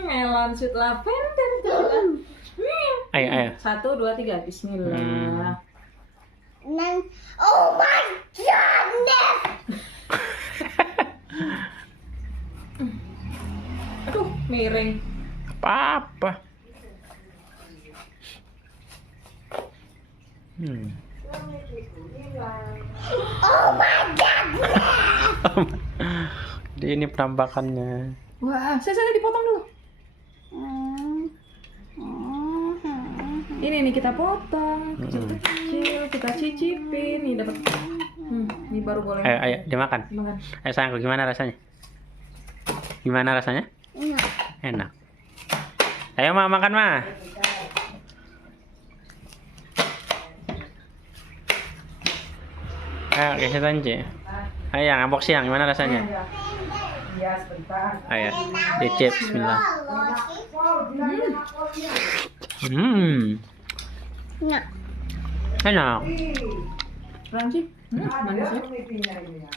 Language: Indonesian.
Melon sweet lavender tuh. Ayo, ayo. 1, 2, 3. Bismillah. Oh my goodness! Aduh, miring. Apa-apa. Oh my god! Ini penampakannya. Wah, saya dipotong dulu. Ini nih kita potong kecil-kecil, kita cicipin. Nih dapat. Ini baru boleh. Ayo, ayo, dimakan. Makan. Ayo sayangku, gimana rasanya? Gimana rasanya? Enak. Enak. Ayo Ma, makan Ma. Ayo, kasih Tanci. Ayo, yang unboxing, gimana rasanya? Iya, sebentar. Ayo, dicip, bismillah. Enak. Enak. Crunchy. Manis ya.